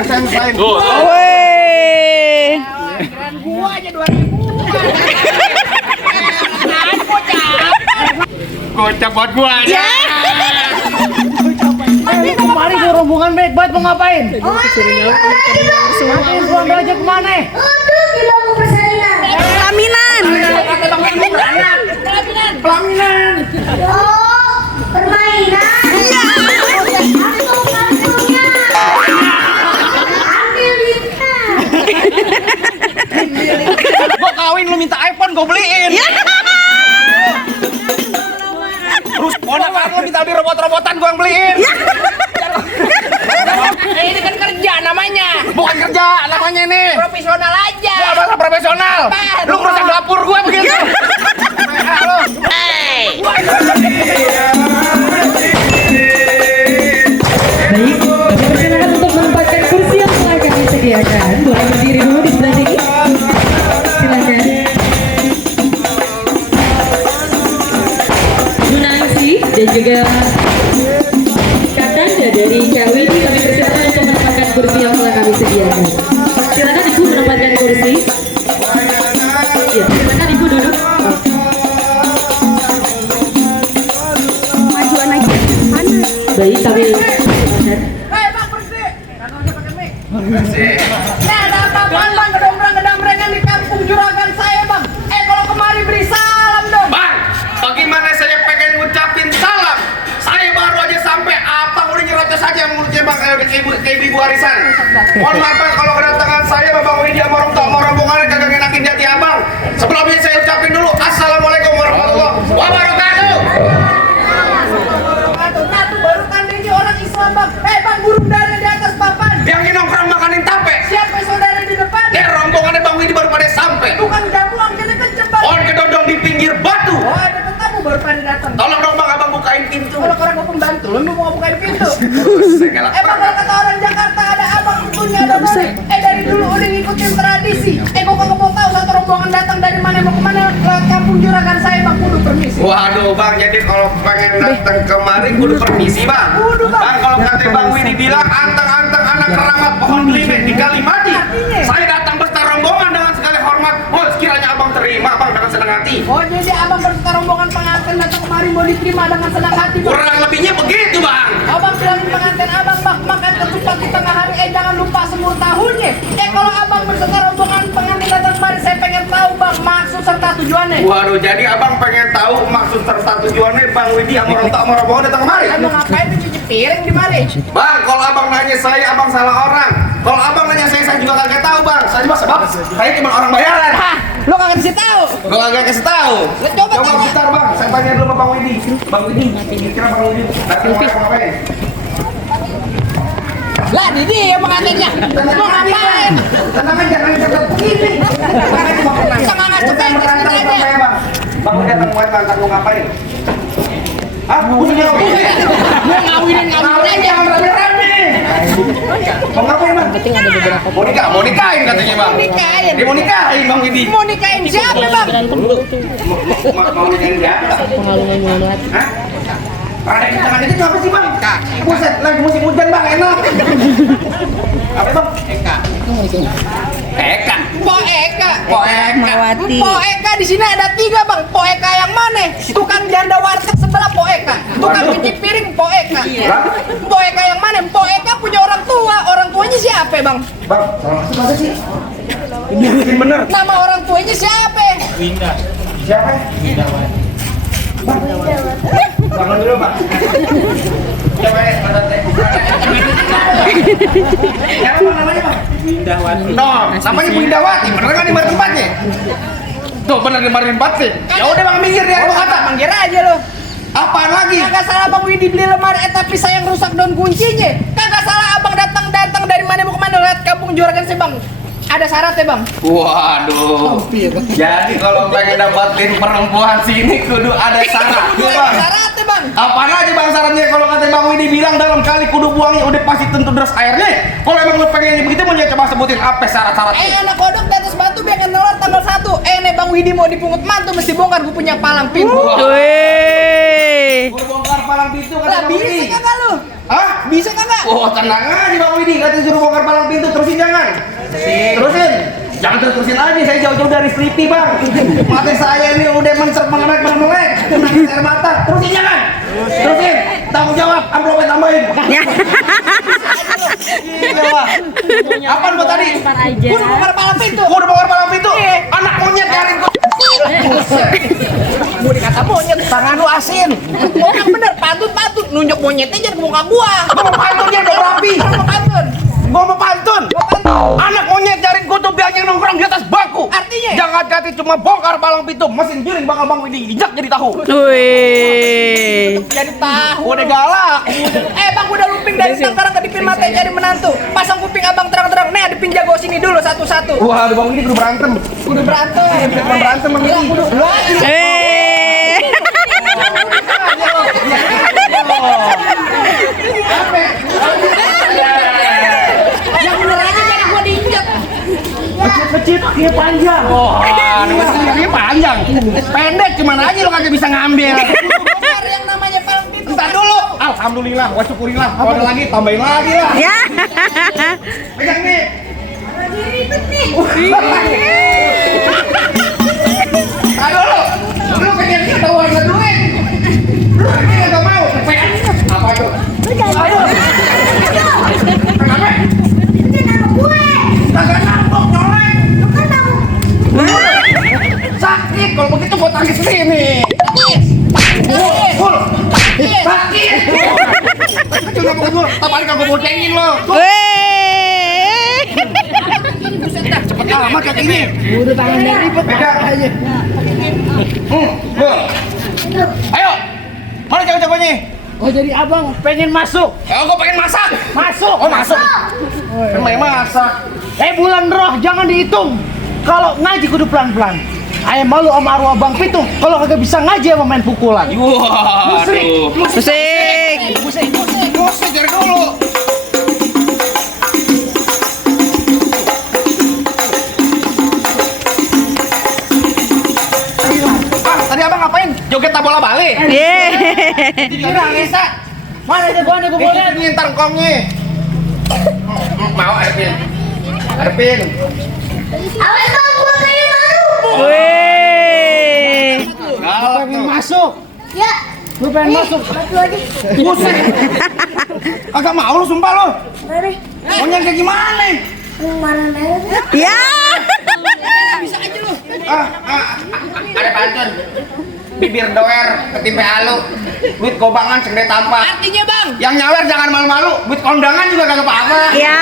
biar saya selesain. Woi. Keren gua aja 2000. Gocap buat gua aja. Kemarin gua rombongan baik banget mau ngapain? Ngapain uang belajar kemana? Pelaminan. Pelaminan. Permainan. Iya. Ambil duitnya. Gua kawin lu minta iPhone gua beliin. Terus ponakan lu minta beli robot-robotan gua yang beliin. Ini kan kerja namanya. Bukan kerja namanya nih. Profesional aja. Gua bahasa profesional. Lu ngerusak dapur gua begitu. Halo. Baik, kami persilakan untuk menempatkan kursi yang telah kami sediakan. Boleh berdiri dulu di sebelah sini. Silakan. Gunangsi dan juga Katanda dari Cawi, kami persilakan untuk menempatkan kursi yang telah kami sediakan. Silakan Ibu menempatkan kursi. Ya, silakan Ibu duduk. Majuan aja. Panas. Baik, kami Bang bersih. Nah, ada apaan bang? Gedamrengan di kampung juragan saya bang. Kalau kemari beri salam dong. Bang, bagaimana saya pengen ngucapin salam? Saya baru aja sampai, abang udah nyerocos saja mulutnya bang kayak ibu warisan. Mohon maaf bang kalau kedatangan saya Bang Widi sama orang tua sama rombongannya kagak ngenakin jati abang. Sebelumnya saya ucapin dulu assalamualaikum warahmatullahi wabarakatuh. Nah tuh baru tandanya orang Islam bang. Bang burung dara di atas papan. Yang ini nongkrong makanin tape. Siapa saudara di depan? Rombongannya Bang Widi baru pada sampai. Bukan jamu angkanya kenceng bang. Pohon kedondong di pinggir batu. Oh ada tetamu baru pada datang. Tolong dong bang abang bukain pintu. Kalau orang mau pembantu, lu mau bukain pintu. Saya galak Bang kalau kata orang Jakarta ada abang tentunya ada none. Dari dulu udah ngikutin tradisi. Gua kagak mau tahu satu rombongan datang dari mana mau kemana ke kampung juragan saya bang kudu permisi. Waduh bang, jadi kalau pengen datang kemari kudu permisi bang. Kudu, Bang. Bang kalau kata Bang Widi bilang anteng-anteng anak keramat pohon belimbing di Kalimati. Artinya? Saya datang beserta rombongan dengan segala hormat. Oh sekiranya abang terima bang dengan senang hati. Oh jadi abang berserta rombongan pengantin datang kemari mau diterima dengan senang hati bang. Kurang lebihnya begitu bang. Abang bilangin pengantin abang bang makan ketupat di tengah hari jangan lupa semur tahunnya. Kalau abang berserta rombongan pengantin datang kemari saya pengen tahu bang maksud serta tujuannya. Waduh, jadi abang pengen tahu maksud serta tujuannya Bang Widi sama orang tua sama rombongan datang kemari. Abang ngapain tuh cuci piring di mari? Bang, kalau abang nanya saya, abang salah orang. Kalau abang nanya saya juga kagak tahu bang. Saya juga sebab saya cuma orang bayaran. Hah, lo kagak kasih tahu? Gua kagak kasih tahu. Coba tanya. bentar bang, saya tanya dulu sama Bang Widi. Bang Widi, kira Bang Widi datang mau ngapain? Lah di dia pengantinnya. Mau ngapain? Tenang aja, jangan cepat begini. Sama ngasih Bang Widi datang mau ngapain? Hah? Punya apa? Mau ngawinin aja. Jangan rame-rame. Mau ngapain bang? Mau nikahin katanya bang. Nikahin. Dia mau nikahin Bang Widi. Mau nikahin siapa bang? Mau nikahin siapa? Hah? Ada di tangan itu apa sih bang? Buset, lagi musim hujan bang, enak. Apa bang? Eka. Eka. Po Eka. Po Eka. Mawati. Po Eka di sini ada 3 bang. Po Eka yang mana? Tukang janda warteg sebelah Po Eka. Tukang cuci piring Po Eka. Po Eka yang mana? Po Eka punya orang tua. Orang tuanya siapa bang? Bang, salah siapa sih? Ini mungkin bener. Nama orang tuanya siapa? Siapa? Bangun dulu bang. Siapa ya? Siapa bang namanya bang? Indawati. No, namanya Bu Indawati. Bener kan di mana tempatnya? Tuh bener di mana tempatnya. Ya udah bang minggir dia apa kata? Manggil aja lo. Apaan lagi? Kagak salah bang Widi beli lemari tapi sayang rusak daun kuncinya. Kagak salah abang datang dari mana mau kemana lihat kampung juragan sih bang. Ada syaratnya bang. Waduh. Jadi kalau pengen dapatin perempuan sini kudu ada syarat, Ada bang. syaratnya bang. Apaan aja bang syaratnya? Kalau kata Bang Widi bilang dalam kali kudu buangnya udah pasti tentu deras airnya. Kalau emang lu pengen begitu mau coba sebutin apa syarat-syaratnya? Anak kodok di atas batu biar nolak tanggal 1. Nih Bang Widi mau dipungut mantu mesti bongkar gue punya palang pintu. Wih. Gua bongkar palang pintu Lah kata Bang bisa Widi. kagak lu? Hah? Bisa kagak? Oh, tenang aja Bang Widi, katanya suruh bongkar palang pintu, terusin jangan. Terusin. Jangan terusin lagi, saya jauh-jauh dari Sleepy Bang. Mata saya ini udah melek, menangis air mata. Terusin jangan. Terusin. Tanggung jawab, amplopnya tambahin. Gila. Apaan buat tadi? Gua udah bongkar palang pintu. Gua udah bongkar palang pintu. Anak monyet cariin gua. Gua dikata monyet, tangan lu asin. Orang bener, pantun nunjuk monyetnya jangan ke muka gua. Gua mau pantun dia udah rapi. Gua mau pantun. Gua mau pantun. Anak monyet cariin kutub yang nongkrong di atas bangku. Artinya? Jangan hati cuma bongkar palang pintu, mesin giling bakal Bang Widi injak jadi tahu. Wih. Jadi tahu. Udah galak. Bang, gua udah luping dari sekarang ke dipin mata jadi menantu. Pasang kuping abang terang-terang. Nih, dipin jago sini dulu satu-satu. Wah, Bang Widi kudu berantem. Udah berantem. Berantem sama Widi. Yang bener aja jadi gua diinjak. Kecil kakinya panjang. Wah, kecil kakinya panjang. Pendek cuman aja lo kagak bisa ngambil. Bongkar yang namanya palang pintu. Entar dulu. Alhamdulillah, wa syukurillah. Kalau ada lagi tambahin lagi lah. Ya. Pegang nih. Ayo lu. Lu pengen kita warna duit. Lu ini enggak mau, cepet. Apa itu? Ayo. Kenapa? Kagak nambok nyolek. Sakit kalau begitu gua tangkis sini. Full. Sakit. Kecil nggak mau tak balik aku boncengin lo. Wih. Buset dah, cepet Amat kayak gini. udah tangan dari ribet Pegang aja. Ayo. Mana jago-jagonya? Oh jadi abang pengen masuk? Oh, gua pengen masak. Masuk! Oh, masuk. Main masak. Bulan roh jangan dihitung. Kalau ngaji kudu pelan-pelan. Ayah malu sama arwah bang Pitung. Kalau kagak bisa ngaji sama main pukulan. Wah, aduh. Musik. Musik dari dulu. Bang, tadi abang ngapain? Joget bola balik. Yeay. Tidak bisa. Mana itu gua nih gua lihat. Ini ntar kongnya. Mau Erpin. Erpin. Wih. Galak Pengen tuh. masuk. Ya, Lu pengen masuk. Buset. Kagak mau lu sumpah lu. mari. Maunya kayak gimana? Warna merah. Ya. bisa aja lu. Ada pantun. Bibir doer, ketimpe alu. Duit gobangan segede tampak. Artinya bang. Yang nyawer jangan malu-malu. Duit kondangan juga kagak apa-apa. Ya.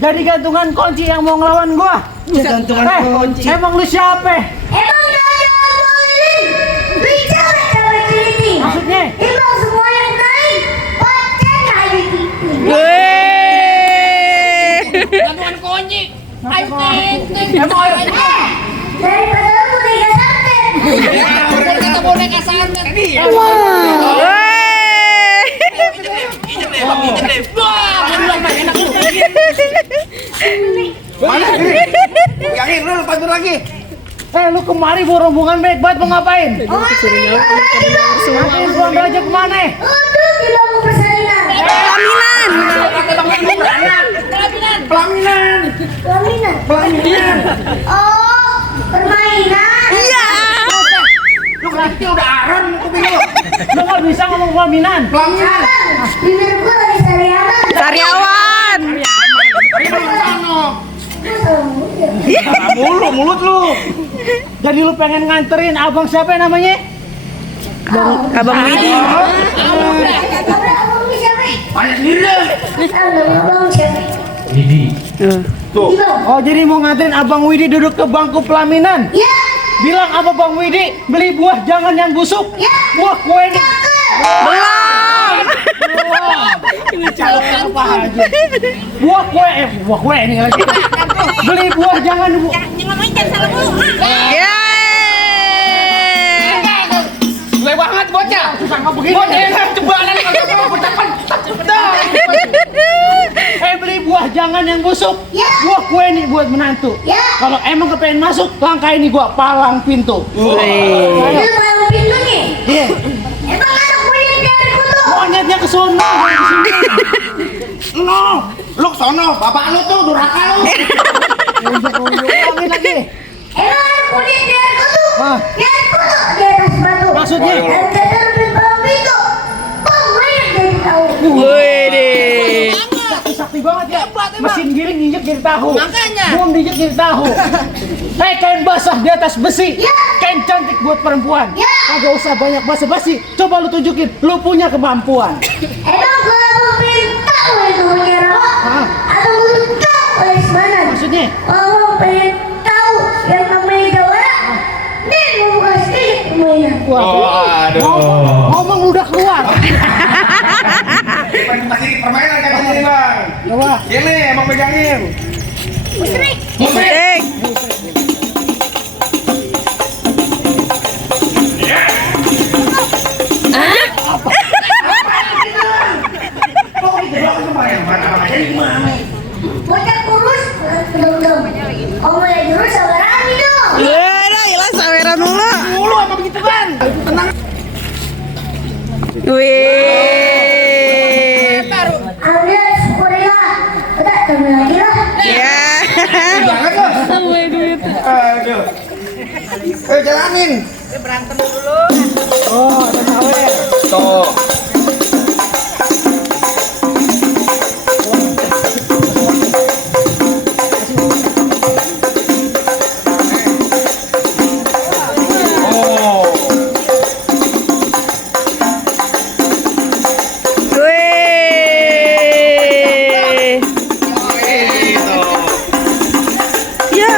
Jadi gantungan kunci yang mau ngelawan gua. Gantungan kunci. Emang lu siapa? Emang nanya ngomongin. Bicara cara ini. Maksudnya? Emang semua yang naik. Poceng kayu gitu. Wih. Gantungan kunci. Ayo ting. Emang ayo. Daripada lu tiga santet. Kata boneka santet. Wih. Wah, belum enak lu. Mana? Yang ini lu pantun lagi. Lu kemari bawa rombongan baik banget mau ngapain? Oh, Ngapain pulang belajar kemana? untuk di bangku persalinan. Pelaminan. Pelaminan. Oh, permainan. Iya. Lu kecil udah aran kuping lu. Lu nggak bisa ngomong pelaminan. Pelaminan. Abang, bibir gua lagi sariawan. Karyawan. Mulut lu. Jadi lu pengen nganterin abang siapa namanya? Abang Widi. Abang siapa? Tanya sendiri deh. Abang siapa? Tuh. Oh jadi mau nganterin abang Widi duduk ke bangku pelaminan? Ya, Bilang apa bang Widi beli buah jangan yang busuk. ya. Buah kue ini. Belum. Buah kue ini lagi. Beli buah jangan Yeay. Gue banget bocah. begini. Bocah yang cebanan kagak mau ucapan. Beli buah jangan yang busuk. Ya. Buah kue ini buat menantu. Ya. Kalau emang kepengen masuk, langkah ini gua palang pintu. Wih. Lu mau pintu nih? Iya. Emang anak punya dari kutu? Monyet sono, jangan di sini. No, lu sono, bapak lu tuh durhaka lu. Ulangin lagi. Emang kulit leherku tuh Hah? leherku tuh di atas batu. Maksudnya? Dan dadar di bawah itu banyak jadi tahu. Wih. Sakti banget ya. Hebat, emang. Mesin giling injek jadi tahu. Makanya. Belum diinjek jadi tahu. Kain basah di atas besi. Ya. Kain cantik buat perempuan. Ya. Kagak usah banyak basa-basi. Coba lu tunjukin, lu punya kemampuan. Emang kalau mau pengen tahu itu punya rawa Hah? atau mau tahu Lesmanan? Maksudnya? Kalau mau pengen tahu yang namanya jawara, dan mau buka sedikit mainan. Wah, ngomong lu udah keluar. Masih permainan kayak gini bang. Coba. Ini emang pegangin. Musik. Bocah kurus, dong. Kamu yang kurus sabar lagi dong. Ya, dah, ilah saweran dulu. Dulu emang begitu kan? Tenang. Wih. Ambil syukurlah. Udah, ambil lagi lah. Ya. Banget loh. Sampai duit. Aduh. Jalanin. Oh, ada sawer. Tuh. Wih. Ya.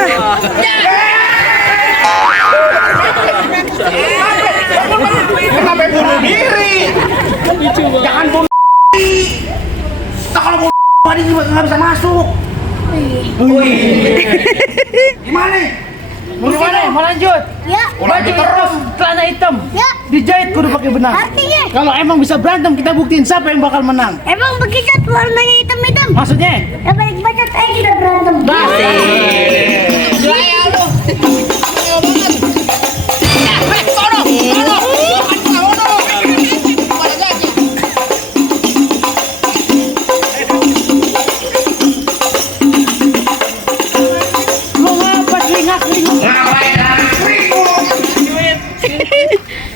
Kenapa bunuh diri? Jangan bunuh. Nah, kalau bunuh tadi juga nggak bisa masuk. Gimana? Mau gimana? Mau lanjut? Ya. Baju terus, celana hitam. Ya. Dijahit kudu pakai benang. Artinya, Kalau emang bisa berantem, kita buktiin siapa yang bakal menang. emang begitu warnanya hitam-hitam. Maksudnya? Yang paling bacot aja kita berantem. Gaya lu. Ayo banget. Sono. Pada gajah. Lu ngapa selingak-selinguk? Ngapain lari?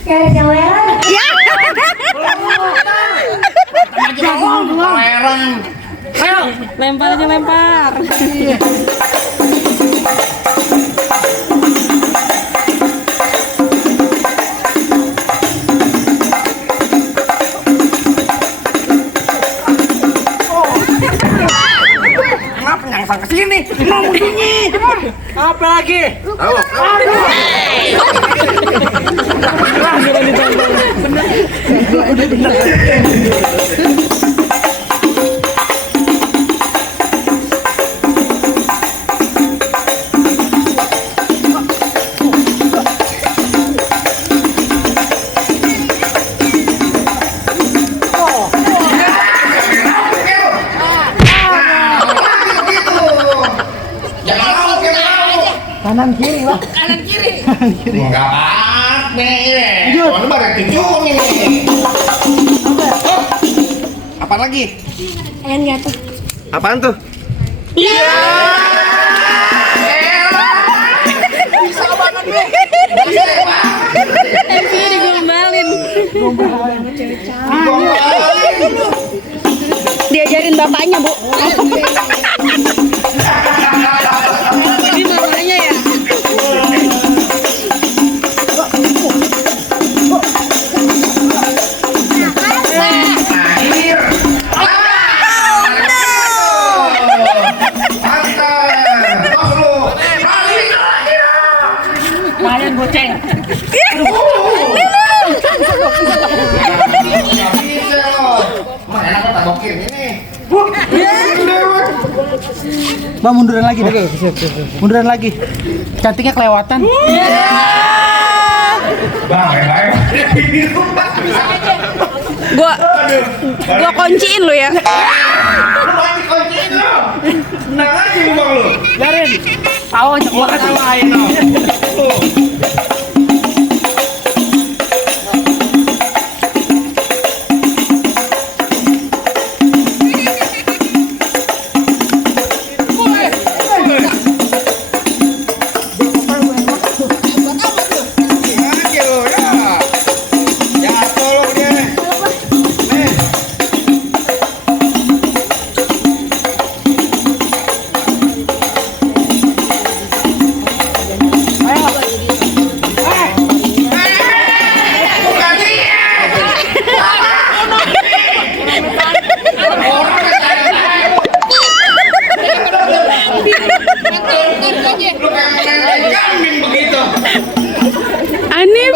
Yang saweran. Heran. Ayo. Lempar aja lempar. Kenapa nyangsang kesini? Mau bunyi. Apa lagi? Tahu. Jangan laut, jangan laut. Kanan kiri lah. Kanan kiri. Enggak apa-apa nih. Lanjut. Mana barang tunjuk ini. Apa lagi? Yang jatuh. Apaan tuh? Bisa banget nih. MC-nya digombalin. Diajarin bapaknya, Bu. Jadi mamanya ya. Akhir. Mantap. Tos lu. Lumayan goceng. Bisa lo. Emang enak kok tabokin ini. Bang, munduran lagi deh. Munduran lagi. Cantiknya kelewatan. Bang, baik. Gua kunciin lu ya. Lu mati kunciin lo. Tenang aja lu bang lu. Biarin. Tahu aja gua ketawain.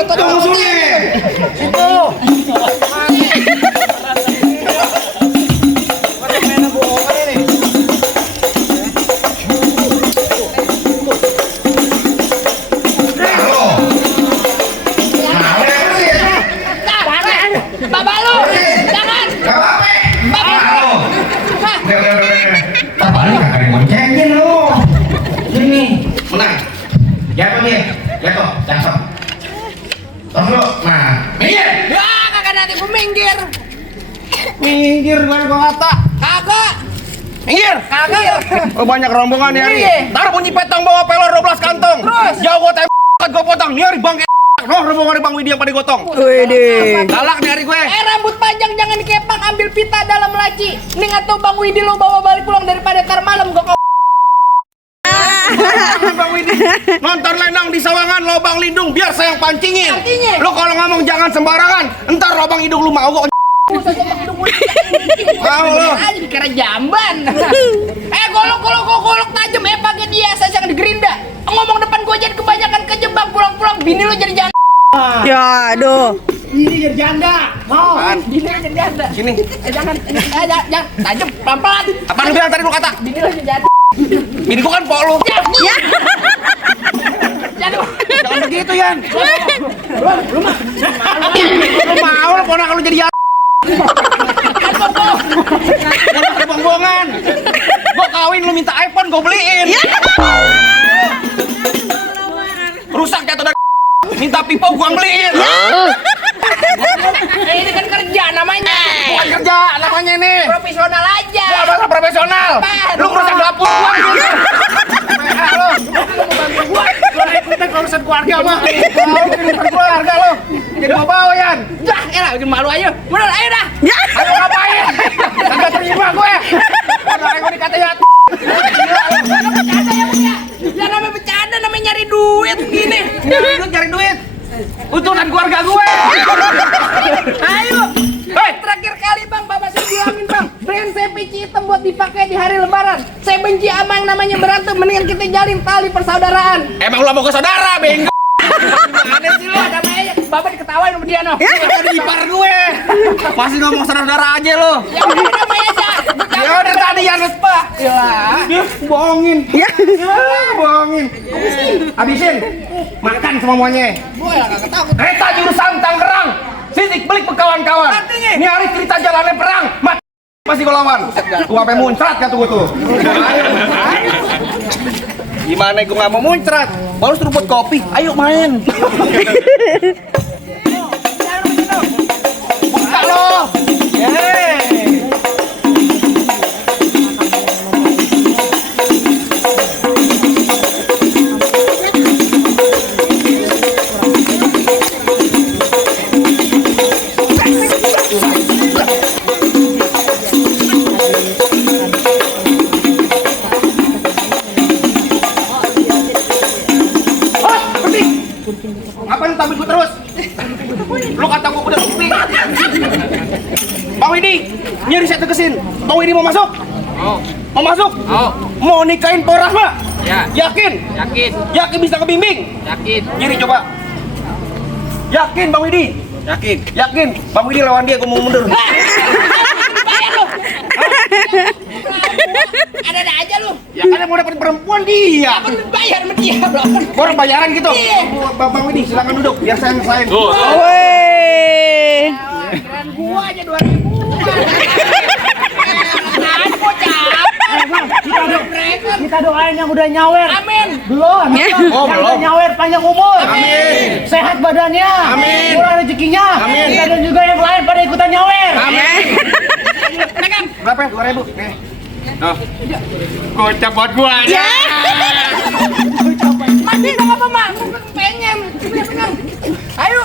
Itu musuhnya. Itu. Bapak lu, jangan. Gak apa-apa. Bapak. Bapak lu kagak diboncengin lu. Ini menang. Jatuh dia. Jatuh. Cakep. Terus lu. Nah. Minggir. Ya, kagak nanti gua minggir. Minggir gua kata. Kagak. Minggir. Kagak. Oh banyak rombongan ya Iya. nih. Ntar bunyi petang bawa pelor 12 kantong. Terus? Jauh gua tembak gua potong. Nih hari bangke. Noh rombongan Bang Widi yang pada gotong. Widih. Galak nih hari gue. Rambut panjang jangan dikepang, ambil pita dalam laci. Nih atau Bang Widi lo bawa balik pulang daripada tar malam gua Bang Widi nonton lenang di Sawangan lobang lindung biar saya yang pancingin. Pancingin. Lu kalau ngomong jangan sembarangan. Entar lobang hidung lu mau gua. Mau lu. aja dikira jamban. Golok tajam pakai dia saya di gerinda. Ngomong depan gua jadi kebanyakan kejebak pulang-pulang bini lo jadi janda. Ya, aduh. Ini jadi janda. Mau. Bini lo jadi janda. Sini. Jangan tajam pelan-pelan. Apa lu bilang tadi lu kata? Bini lo jadi janda. Ini gua kan pok lu. Ya. Jangan Jangan begitu, Yan. Lu mau lu ponakan lu jadi ya. Bongbongan. Gua kawin lu minta iPhone gua beliin. Rusak jatuh dari minta pipa gua beliin. ini kan kerja namanya. Bukan kerja namanya nih. Profesional aja. Gua bahasa profesional. Apaan? Lu rusak dapur gua gitu. Lu ikut urusan keluarga mah. Urusan keluarga lu. Jadi bawa Yan. Dah, ya bikin malu aja. Bener, ayo dah. Ayo ngapain? Kagak terima gue. Kagak gue dikata ya. Bercanda ya, Bang ya. Ya namanya bercanda, namanya nyari duit begini. Cari duit. Untungan keluarga gue. Ayo. Hei, Terakhir kali Bang, Bapak saya bilangin Bang, brand saya pici hitam buat dipakai di hari lebaran. Saya benci sama yang namanya berantem, mendingan kita jalin tali persaudaraan. emang lu mau ke saudara, benggo. Gimana sih lo? Ada namanya, Bapak diketawain sama dia no. Tadi ipar gue. Masih ngomong saudara aja lo. Ya udah namanya aja. Ya udah tadi ya Pak. Ya, bohongin. Ya, bohongin. Habisin. Makan semuanya. Gue lah kagak takut. Kereta jurusan Tangerang. Sidik belik kawan-kawan. Artinya? Ini hari cerita jalannya perang. Masih gue lawan. Gua sampai muncrat kata gue tuh. Gimana gue nggak mau muncrat? Baru suruh buat kopi. Ayo main. Buka lo. Yeay. Ngapain tampil gue terus? Lu kata gue udah kuping. Bang Widi, nyari saya tegesin. Bang Widi mau masuk? Mau masuk? Mau nikahin Porahma? Ya. Yakin? Yakin, Yakin bisa kebimbing? yakin. Nyari coba. Yakin Bang Widi? Yakin. Yakin. Bang Widi lawan dia, gue mau mundur. Bayar lu. Ada aja lu. Ya kan yang mau dapat perempuan dia. Apa lu bayar sama dia, Bro? Orang bayaran gitu. Iya. Bang Widi silakan duduk biar saya ngerasain. Wih. Kirain gua aja 2.000. Aku capek. Kita doain yang udah nyawer. Amin. Belum. Oh, Yang belum. udah nyawer panjang umur. Amin. Sehat badannya. Amin. Murah rezekinya. Amin. Kita dan juga yang lain pada ikutan nyawer. Amin. Berapa? 2.000. Nih. Noh. Kocak buat gua aja. Masih enggak apa, Mak? Pengen. Pegang. Ayo.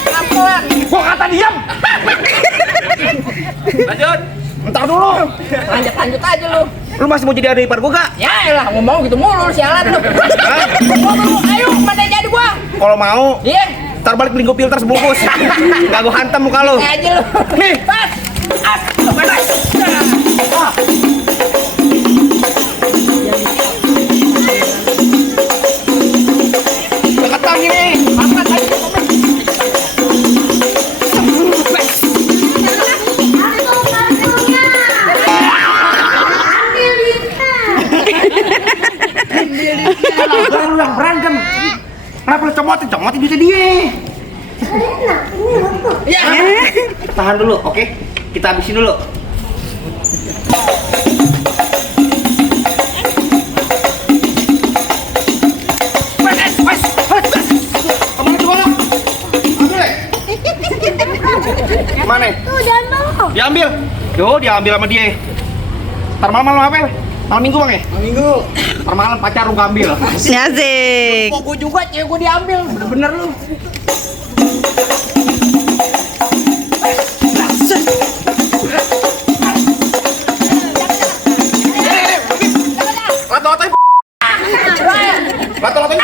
Pelan-pelan. Gua kata diam. Lanjut. Entar dulu. Lanjut aja lu. Lu masih mau jadi adik ipar gua gak? Ya elah, ngomong gitu mulu sialan lu. Ayo, mana jadi gua? Kalau mau, Iya. ntar balik beli gua filter sebungkus. Gak gua hantam muka lu. Aja lu. Nih. Pas. mati bisa dia. Enak, ini apa? Ya. Tahan dulu, oke? Kita habisin dulu. Mana? Tuh, jangan mau. Diambil. Yo, diambil sama dia. Ntar malam apa? Malam minggu bang ya? Malam minggu. Ntar malam pacar lu ambil. Asik. Kok gue juga cewek gue diambil. Bener lu. Lato-lato. Lato-lato.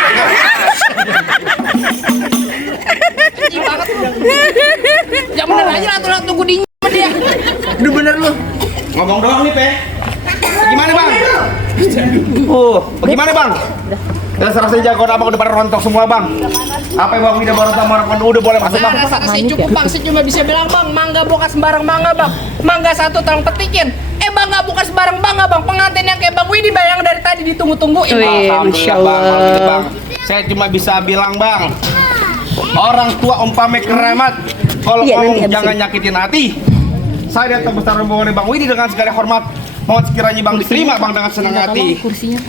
Yang bener aja lato-lato gue di sama dia. Udah bener lu. Ngomong doang nih, Pe. Gimana, Bang? Bagaimana, Bang? Dan serasa jagoan abang udah pada rontok semua, Bang. Apa yang Bang Wida baru sama udah boleh masuk, Bang? Rasa cukup bang, saya cuma bisa bilang bang, mangga bukan sembarang mangga bang, mangga satu tolong petikin. Bangga bukan sembarang bangga bang, pengantin yang kayak Bang Widi bayang dari tadi ditunggu-tungguin. Wih, Masya Alhamdulillah, Bang. Allah. Alhamdulillah, Bang. Saya cuma bisa bilang, Bang, orang tua umpame keramat. Kalau Iya, ngomong nanti jangan nyakitin hati. Saya datang besar rombongan Bang Widi dengan segala hormat. Mohon sekiranya Bang diterima, Bang, dengan senang hati. Kursinya.